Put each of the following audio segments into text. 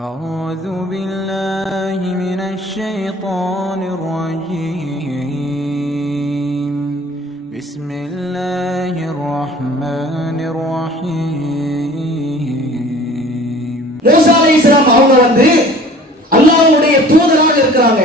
أعوذ بالله من الشيطان الرجيم بسم الله الرحمن الرحيم. மூசா அலைஹிஸ்ஸலாம் அவங்க அல்லாஹ்வுடைய தூதராக இருக்கிறாங்க.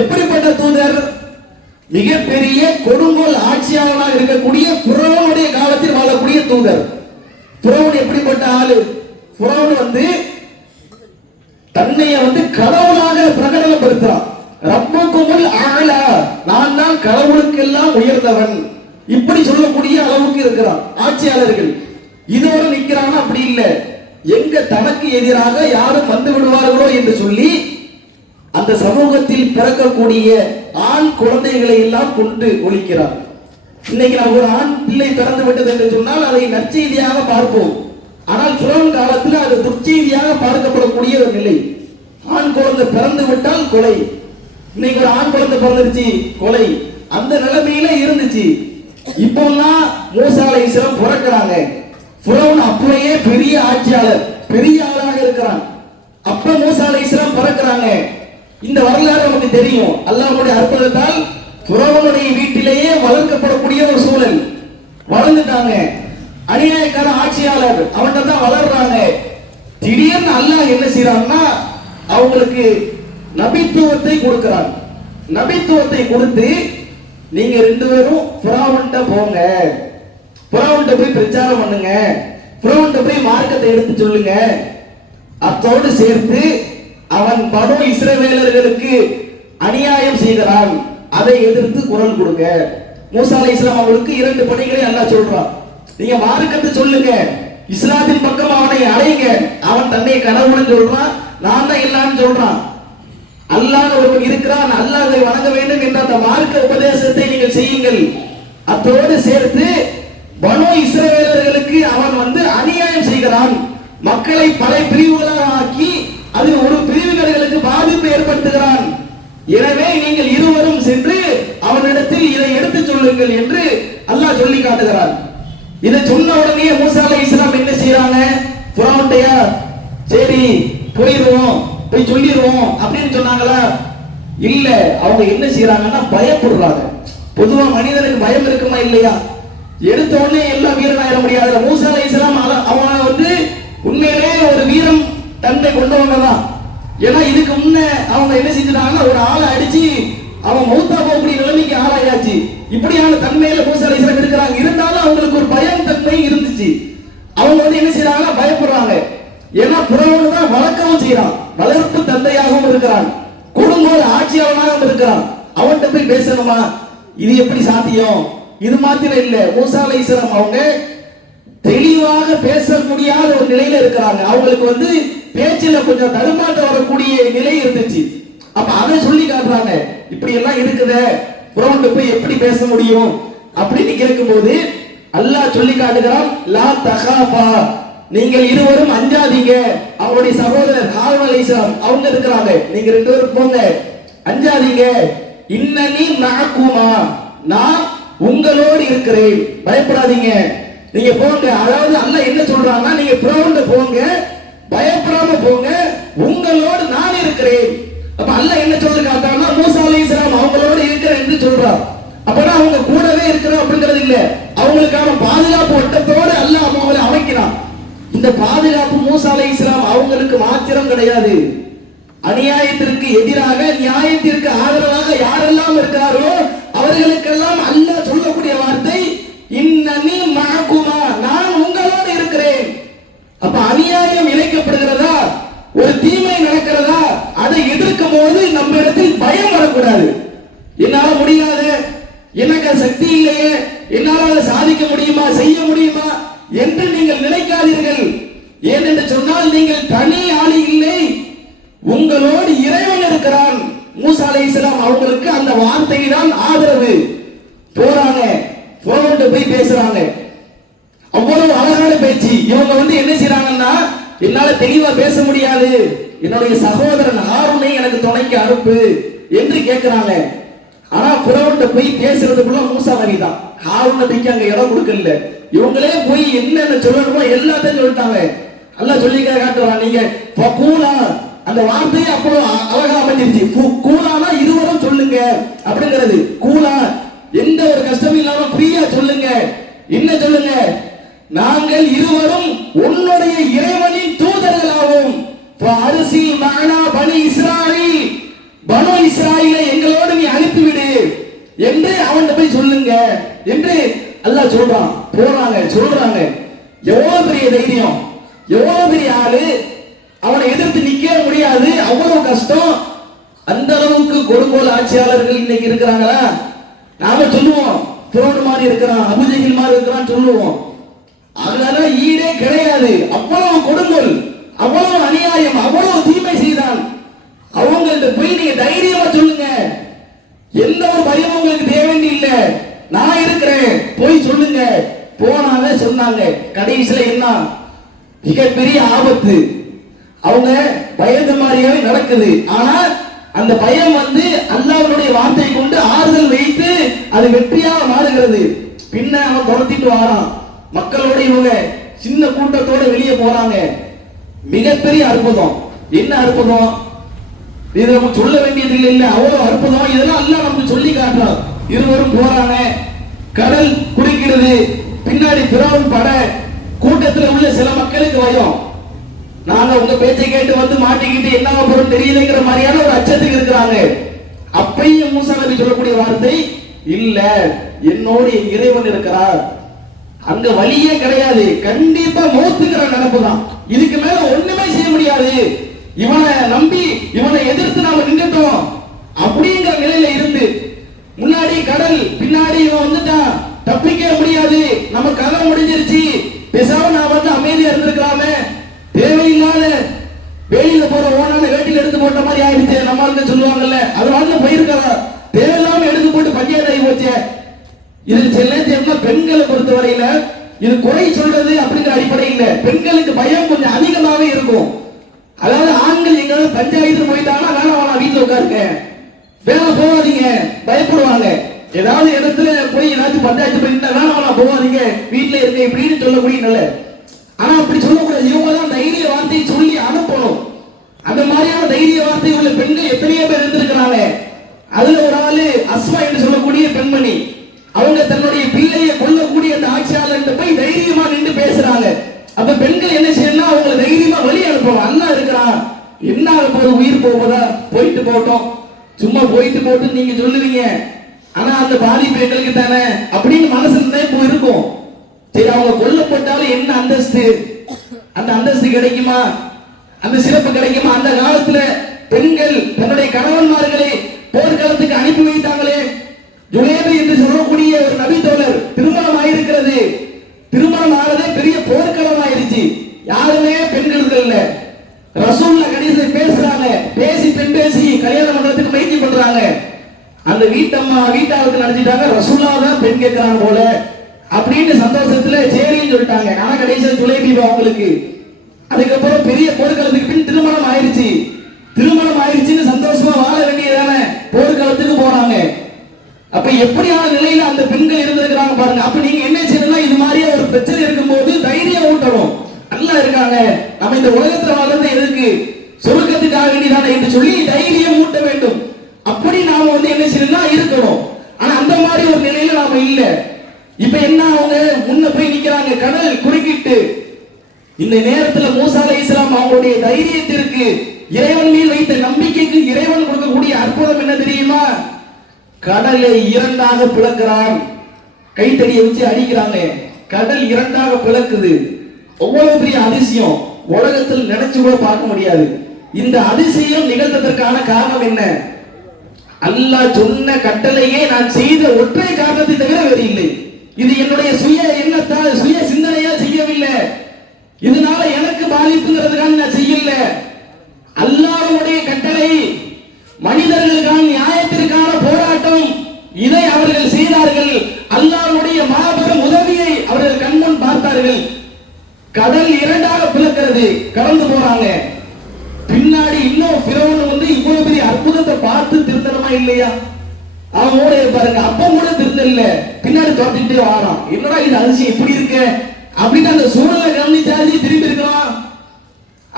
எப்படிப்பட்ட தூதர்? மிகப்பெரிய கொடுங்கோல் ஆட்சியாளராக இருக்கக்கூடிய ஃபிரௌனுடைய காலத்தில் வாழக்கூடிய தூதர். ஃபிரௌன் எப்படிப்பட்ட ஆளு? ஃபிரௌன் தன்னை கடவுளாக பிரகடனப்படுத்துறான். ரப்புக்குமுல் அஅலா, நான் தான் கடவுளுக்கெல்லாம் உயர்ந்தவன், இப்படி சொல்லக்கூடிய அளவுக்கு இருக்கிறான். ஆட்சியாளர்கள் இதோட நிக்கிறான். அப்படி இல்லை, எங்க தனக்கு எதிராக யாரும் வந்து விடுவார்களோ என்று சொல்லி அந்த சமூகத்தில் பிறக்கக்கூடிய ஆண் குழந்தைகளை எல்லாம் கொண்டு ஒழிக்கிறார். இன்னைக்கு நாம் ஒரு ஆண் பிள்ளை பிறந்து விட்டது என்று சொன்னால் அதை நற்செய்தியாக பார்ப்போம். ஆனால் ஃபிரௌன் காலத்தில் அது துர்ச்செய்தியாக பார்க்கப்படக்கூடிய ஒரு நிலை. ஆண் குழந்தை பிறந்து விட்டால் கொலை. இன்னைக்கு ஒரு ஆண் குழந்தை பிறந்துருச்சு, கொலை. அந்த நிலைமையில இருந்துச்சு. இப்போல்லாம் மூசா அலைஹிஸ்ஸலாம் பிறக்கிறாங்க. ஃபிரௌன் அப்பவே பெரிய ஆட்சியாளர், பெரிய ஆளாக இருக்கிறான். அப்ப மூசா அலைஹிஸ்ஸலாம் பிறக்கிறாங்க. இந்த வரலாறு நமக்கு தெரியும். அல்லாஹ்வுடைய அற்புதத்தால் ஃபிரௌனுடைய வீட்டிலேயே வளர்க்கப்படக்கூடிய ஒரு சூழல். வளர்ந்துட்டாங்க. அநியாயக்கார ஆட்சியாளர் அவன்கிட்ட தான் வளர்றாங்க. திடீர்னு அல்லாஹ் என்ன செய்யறான்னா அவங்களுக்கு நபித்துவத்தை கொடுக்கிறான். நபித்துவத்தை கொடுத்து நீங்க ரெண்டு பேரும் ஃபிரௌன்ட்ட போங்க, ஃபிரௌன்ட்ட போய் பிரச்சாரம் பண்ணுங்க, ஃபிரௌன்ட்ட போய் மார்க்கத்தை எடுத்து சொல்லுங்க. அத்தோடு சேர்த்து அவன் பனு இஸ்ரவேலர்களுக்கு அநியாயம் செய்கிறான், அதை எதிர்த்து குரல் கொடுங்க. மூசா அலைஹிஸ்ஸலாம் அவங்களுக்கு இரண்டு பணிகளை அல்லாஹ் சொல்றான். நீங்க மார்க்கத்தை சொல்லுங்க, இஸ்லாத்தின் பக்கம் அவனை அழைங்க. அவன் தன்னை கடவுள்னு சொல்றான், நான் தான் இல்லான்னு சொல்றான். அல்லாஹ் ஒருவன் இருக்கிறான், அல்லாஹ்வை வணங்க வேண்டும் என்ற அந்த மார்க்க உபதேசத்தை நீங்கள் செய்யுங்கள். அத்தோடு சேர்த்து பனு இஸ்ரவேலர்களுக்கு அவன் அநியாயம் செய்கிறான், மக்களை பல பிரிவுகளாக ஆக்கி அதில் ஒரு பிரிவினர்களுக்கு பாதிப்பு ஏற்படுத்துகிறான். எனவே நீங்கள் இருவரும் சென்று அவனிடத்தில் இதை எடுத்து சொல்லுங்கள் என்று அல்லாஹ் சொல்லி காட்டுகிறான். இதை சொன்ன உடனே மூசா அலைஹிஸ்ஸலாம் என்ன செய்யறாங்க? ஃபிரௌன்ட்டயா சரி போயிடுவோம், போய் சொல்லிடுவோம் அப்படின்னு சொன்னாங்களா? இல்ல, அவங்க என்ன செய்யறாங்கன்னா பயப்படுறாங்க. பொதுவா மனிதனுக்கு பயம் இருக்குமா இல்லையா? எடுத்த உடனே எல்லாம் வீரனாயிட முடியாது. மூசா அலைஹிஸ்ஸலாம் அவங்க உண்மையிலே ஒரு வீரம் தன்னை கொண்டவங்க தான். ஏன்னா இதுக்கு முன்ன அவங்க என்ன செஞ்சிட்டாங்கன்னா ஒரு ஆளை அடிச்சு அவன் மௌத்தா போகக்கூடிய நிலைமைக்கு ஆளாயாச்சு. இப்படியான தன்மையில மூசா அலைஹிஸ்ஸலாம் இருக்கிறாங்க. இருந்தாலும் அவங்களுக்கு ஒரு பயம் தன்மை இருந்துச்சு. அவங்க என்ன செய்யறாங்கன்னா பயப்படுறாங்க. ஏன்னா ஃபிரௌன் தான் வளர்க்கவும் செய்யறான், வளர்ப்பு தந்தையாகவும் இருக்கிறான், கொடுங்கோல் ஆட்சியாளனாகவும் இருக்கிறான். அவன்கிட்ட போய் பேசணுமா? இது எப்படி சாத்தியம்? இது மாத்திரம் இல்ல, மூசா அலைஹிஸ்ஸலாம் அவங்க தெளிவாக பேச முடியாத ஒரு நிலையில இருக்கிறாங்க. அவங்களுக்கு பேச்சில கொஞ்சம் தடுமாற்றம் வரக்கூடிய நிலை இருந்துச்சு. அப்ப அதை சொல்லி காட்டுறாங்க. இப்படி எல்லாம் இருக்குதே, ஃபிரௌன்ட்ட போய் எப்படி பேச முடியும் அப்படின்னு கேட்கும்போது அல்லாஹ் சொல்லி காட்டுகிறான், லா தகாபா, நீங்கள் இருவரும் அஞ்சாதீங்க. அவருடைய சகோதரர் ஹாரூன் அலைஹிஸ்ஸலாம் அவங்க இருக்கிறாங்க, நீங்க ரெண்டு பேரும் போங்க, அஞ்சாதீங்க. இன்னனி மஅகுமா, நான் உங்களோடு இருக்கிறேன், பயப்படாதீங்க, நீங்க போங்க. அதாவது அல்லாஹ் என்ன சொல்றாங்கன்னா, நீங்க ஃபிரௌன்ட்ட போங்க, பயப்படாம போங்க, உங்களோடு நான் இருக்கிறேன். அப்ப அல்லாஹ் என்ன சொல்லி காட்டான்னா மூசா அலைஹிஸ்ஸலாம் அவங்களோடு இருக்கிறேன் என்று சொல்றான். அப்பனா அவங்க கூடவே இருக்கிறோம் அப்படிங்கிறது இல்ல, அவங்களுக்கான பாதுகாப்பு வட்டத்தோடு அல்லாஹ் அவங்களை அமைக்கிறான். இந்த பாதுகாப்பு மூசா அலைஹிஸ்ஸலாம் அவங்களுக்கு மாத்திரம் கிடையாது. அநியாயத்திற்கு எதிராக நியாயத்திற்கு ஆதரவாக யாரெல்லாம் இருக்கிறார்களோ அவர்களுக்கெல்லாம் அல்லாஹ் சொல்லக்கூடிய வார்த்தை இன்னனி மஅகுமா, நான் உங்களோடு இருக்கிறேன். அப்ப அநியாயம் இழைக்கப்படுகிறதா, ஒரு தீமை நடக்கிறதா, அதை எதிர்க்கும் போது நம்ம இடத்தில் பயம் வரக்கூடாது. என்னால முடியாது, எனக்கு சக்தி இல்லையே, என்னால அதை சாதிக்க முடியுமா, செய்ய முடியுமா என்று நீங்கள் நினைக்காதீர்கள். ஏனென்று சொன்னால் நீங்கள் தனி ஆளி இல்லை, உங்களோடு இறைவன் இருக்கிறான். மூசா அலைஹிஸ்ஸலாம் அவங்களுக்கு அந்த வார்த்தை தான் ஆதரவு. போறாங்க, ஃபிரௌன்ட்ட போய் பேசுறாங்க. அவ்வளவு அழகான பேச்சு. இவங்க என்ன செய்யறாங்கன்னா, என்னால தெளிவா பேச முடியாது, என்னுடைய சகோதரன் ஹாரூனை எனக்கு துணைக்கு அனுப்பு என்று கேட்கிறாங்க. ஆனா ஃபிரௌன்ட்ட போய் பேசுறதுக்குள்ள மூசா நபி தான், ஹாரூன் நபிக்கு அங்க இடம் கொடுக்கல. இவங்களே போய் என்னென்ன சொல்லணுமோ எல்லாத்தையும் சொல்லிட்டாங்க. அல்லாஹ் சொல்லி காட்டுறான். நீங்க ஃபகூலா அந்த வார்த்தையே அவ்வளவு அழகா அமைஞ்சிருச்சு. கூலானா இருவரும் சொல்லுங்க அப்படிங்கிறது. கூலா எந்த ஒரு கஷ்டமும் இல்லாம ஃப்ரீயா சொல்லுங்க. என்ன சொல்லுங்க? நாங்கள் இருவரும் உன்னுடைய இறைவனின் தூதர்களாகும். அரிசில் மகனா பனி இஸ்ராயில், பனு இஸ்ராயிலை எங்களோடு நீ அனுப்பிவிடு என்று அவன் போய் சொல்லுங்க என்று அல்லாஹ் சொல்றான். போறாங்க, சொல்றாங்க. எவ்வளவு பெரிய தைரியம், எவ்வளவு பெரிய ஆளு. அவனை எதிர்த்து நிக்க முடியாது, அவ்வளவு கஷ்டம். அந்த அளவுக்கு கொடுங்கோல் ஆட்சியாளர்கள் இன்னைக்கு இருக்கிறாங்களா? நாம சொல்லுவோம் பிறோன் மாதிரி இருக்கிறான், அபூஜஹில் மாதிரி இருக்கிறான் சொல்லுவோம். அதனால ஈடே கிடையாது. அவ்வளவு கொடுங்கோல், அவ்வளவு அநியாயம், அவ்வளவு தீமை செய்தான். அவங்கள்ட்ட போய் நீங்க தைரியமா சொல்லுங்க. எந்த ஒரு பயமும் உங்களுக்கு தேவைன்னு இல்ல, நான் இருக்கிறேன், போய் சொல்லுங்க. போனாங்க, சொன்னாங்க. கடைசியில என்ன? மிகப்பெரிய ஆபத்து. அவங்க பயந்த மாதிரியாவே நடக்குது. ஆனா அந்த பயம் அல்லாஹ்வுடைய வார்த்தையை கொண்டு ஆறுதல் வைத்து அது வெற்றியாக மாறுகிறது. பின்ன அவன் துரத்திட்டு வாரான். மக்களோட இவங்க சின்ன கூட்டத்தோட வெளியே போறாங்க. மிகப்பெரிய அற்புதம். என்ன அற்புதம்? இது நமக்கு சொல்ல வேண்டியது இல்லை, அவ்வளவு அற்புதம். இதெல்லாம் அல்லாஹ் நமக்கு சொல்லி காட்டுறான். இருவரும் போறாங்க, கடல் குறுக்கிறது. பின்னாடி பிறவும் பட கூட்டத்தில் உள்ள சில மக்களுக்கு பயம். நாங்க உங்க பேச்சை கேட்டு மாட்டிக்கிட்டு என்ன பொருள் தெரியலைங்கிற மாதிரியான ஒரு அச்சத்துக்கு இருக்கிறாங்க. அப்பையும் மூசா நபி சொல்லக்கூடிய வார்த்தை, இல்ல என்னோடு என் இறைவன் இருக்கிறார், அங்க வழியே கிடையாது, கண்டிப்பா மௌத்துங்கிற நினைப்பு தான். இதுக்கு மேல ஒண்ணுமே செய்ய முடியாது. இவனை நம்பி இவனை எதிர்த்து நாம நின்றுட்டோம் அப்படிங்கிற நிலையில இருந்து முன்னாடி கடல், பின்னாடி இவன் வந்துட்டான், தப்பிக்க முடியாது, நம்ம கதை முடிஞ்சிருச்சு, பேசாம நான் அமைதியா இருந்திருக்கலாமே, தேவையில்லாத வெளியில போற ஓனான வேட்டில எடுத்து போட்ட மாதிரி ஆயிடுச்சு. நம்மளுக்கு சொல்லுவாங்கல்ல, அது வாழ்ந்து போயிருக்காரா, தேவையில்லாம எடுத்து போட்டு பஞ்சாயத்து ஆகி போச்சு. இது சில பெண்களை பொறுத்தவரையில இது குறை சொல்றது அப்படிங்கிற அடிப்படை இல்ல. பெண்களுக்கு பயம் கொஞ்சம் அதிகமாவே இருக்கும். அதாவது ஆண்கள் எங்காவது பஞ்சாயத்து போயிட்டாங்கன்னா வேணாம், வீட்டுல உட்காருங்க, வேலை போவாதீங்க, பயப்படுவாங்க. ஏதாவது இடத்துல போய் ஏதாச்சும் பஞ்சாயத்து பண்ணிட்டா வேணாம் போவாதீங்க, வீட்டுல இருக்க இப்படின்னு சொல்லக்கூடிய நிலை. ஆனா அப்படி சொல்லக்கூடாது. இவங்க தான் தைரிய வார்த்தையை சொல்லி அனுப்பணும். அந்த மாதிரியான தைரிய வார்த்தை உள்ள பெண்கள் எத்தனையோ பேர் இருந்திருக்கிறாங்க. அதுல ஒரு ஆளு அஸ்மா என்று சொல்லக்கூடிய பெண்மணி, அவங்க தன்னுடைய பிள்ளையை கொல்லக்கூடிய அந்த ஆட்சியாளர் போய் தைரியமா நின்று பேசுறாங்க. அப்ப பெண்கள் என்ன செய்யணும்? அவங்களை தைரியமா வழி அனுப்பணும். அண்ணா இருக்கிறான், என்ன போது, உயிர் போவதா, போயிட்டு போட்டோம், சும்மா போயிட்டு போட்டு நீங்க சொல்லுவீங்க, ஆனா அந்த பாதிப்பு எங்களுக்கு தானே அப்படின்னு மனசுல இருக்கும். சரி, அவங்க கொல்லப்பட்டாலும் என்ன அந்தஸ்து, அந்த அந்தஸ்து கிடைக்குமா, அந்த சிறப்பு கிடைக்குமா? அந்த காலத்துல பெண்கள் தன்னுடைய கணவன்மார்களை போர்க்களத்துக்கு அனுப்பி வைத்தாங்களே. ஜுலைபி என்று சொல்லக்கூடிய ஒரு நபி தோழர் திருமணம் ஆயிருக்கிறது. திருமணம் ஆனதே பெரிய போர்க்களம் ஆயிருச்சு. யாருமே பெண்கள் இல்ல. ரசூலுல்லாஹ் கடைசியில் பேசுறாங்க, பேசி கல்யாணம் பண்றதுக்கு முயற்சி பண்றாங்க. அந்த வீட்டாளுக்கு நினைச்சிட்டாங்க ரசூலுல்லாஹ் தான் பெண் கேட்கிறாங்க போல அப்படின்னு சந்தோஷத்துல சரின்னு சொல்லிட்டாங்க. ஆனா கடைசியில் ஜுலைபி அவங்களுக்கு அதுக்கப்புறம் பெரிய போர்க்களத்துக்கு பின் திருமணம் ஆயிருச்சு. திருமணம் ஆயிருச்சுன்னு சந்தோஷமா வாழ வேண்டியதானே, போர்க்களத்துக்கு போறாங்க. அப்ப எப்படியான நிலையில அந்த பெண்கள் இருந்திருக்கிறாங்க பாருங்க. அப்ப நீங்க என்ன செய்யணும்? இது மாதிரியே ஒரு பிரச்சனை இருக்கும்போது தைரியம் ஊட்டணும். நல்லா இருக்காங்க, நம்ம இந்த உலகத்துல வாழ்றது எதுக்கு, சொர்க்கத்துக்காக வேண்டியதானே என்று சொல்லி தைரியம் ஊட்ட வேண்டும். அப்படி நாம என்ன செய்யணும் இருக்கணும். ஆனா அந்த மாதிரி ஒரு நிலையில நாம இல்ல. இப்ப என்ன, அவங்க முன்ன போய் நிக்கிறாங்க, கடல் குறுக்கிட்டு. இந்த நேரத்துல மூசா அலைஹிஸ்ஸலாம் அவங்களுடைய தைரியத்திற்கு, இறைவன் மீது வைத்த நம்பிக்கைக்கு இறைவன் கொடுக்கக்கூடிய அற்புதம் என்ன தெரியுமா? கடலை இரண்டாக பிளக்கிறான். கைத்தடியை வச்சு அடிக்கிறாங்க, கடல் இரண்டாக பிளக்குது. அவ்வளவு பெரிய அதிசயம் உலகத்தில் நினைச்சு கூட பார்க்க முடியாது. இந்த அதிசயம் நிகழ்ந்ததற்கான காரணம் என்ன? அல்லாஹ் சொன்ன கட்டளையே நான் செய்த ஒற்றை காரணத்தை தவிர வேறு இல்லை. இது என்னுடைய சுய எண்ணத்தால், சுய சிந்தனையா செய்யவில்லை. இதனால எனக்கு பாதிப்புங்கிறதுக்காக நான் செய்யல. அல்லாஹ்வுடைய கட்டளை, மனிதர்களுக்கான நியாயத்திற்கான போராட்டம், இதை அவர்கள் செய்தார்கள். அல்லாஹ்வுடைய மாபெரும் உதவியை அவர்கள் கண்முன் பார்த்தார்கள். கடல் இரண்டாக பிளக்கிறது, கடந்து போறாங்க. பின்னாடி இன்னும் பிறவன் இவ்வளவு பெரிய அற்புதத்தை பார்த்து திருத்தணுமா இல்லையா? அவன் ஓட பாருங்க, அப்ப கூட திருத்தல, பின்னாடி தோட்டிட்டு வாரான். என்னடா இது அதிசயம் இப்படி இருக்கு அப்படின்னு அந்த சூழலை கவனிச்சாச்சு திரும்பி இருக்கலாம்.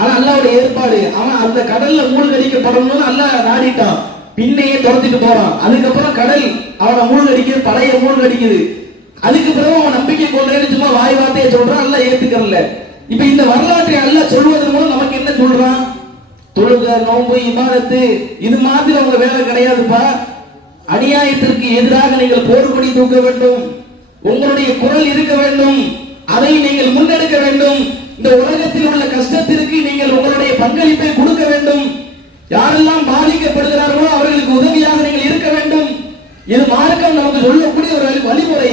ஆனா அல்லாஹ்வுடைய ஏற்பாடு, அவன் அந்த கடல்ல மூழ்கடிக்கப்படணும்னு அல்லாஹ் நாடிட்டான். பின்னையே துரத்திட்டு போறான். அதுக்கப்புறம் கடல் அவனை மூழ்கடிக்குது, பழைய மூழ்கடிக்குது. அதுக்கு பிறகு அவன் நம்பிக்கை கொள்றேன்னு சும்மா வாய் வார்த்தையை சொல்றான், அல்லாஹ் ஏத்துக்கறல. இப்ப இந்த வரலாற்றை அல்லாஹ் சொல்வதன் மூலம் நமக்கு என்ன சொல்றான்? தொழுக, நோன்பு, இபாதத்து இது மாதிரி அவங்க வேலை கிடையாதுப்பா. அநியாயத்திற்கு எதிராக நீங்கள் போர்க்கொடி தூக்க வேண்டும், உங்களுடைய குரல் இருக்க வேண்டும், அதை நீங்கள் முன்னெடுக்க வேண்டும். இந்த உலகத்தில் உள்ள கஷ்டத்திற்கு நீங்கள் உங்களுடைய பங்களிப்பை கொடுக்க வேண்டும். யாரெல்லாம் பாதிக்கப்படுகிறார்களோ அவர்களுக்கு உதவியாக நீங்கள் இருக்க வேண்டும். இது மார்க்கம் நமக்கு சொல்லக்கூடிய ஒரு வழிமுறை.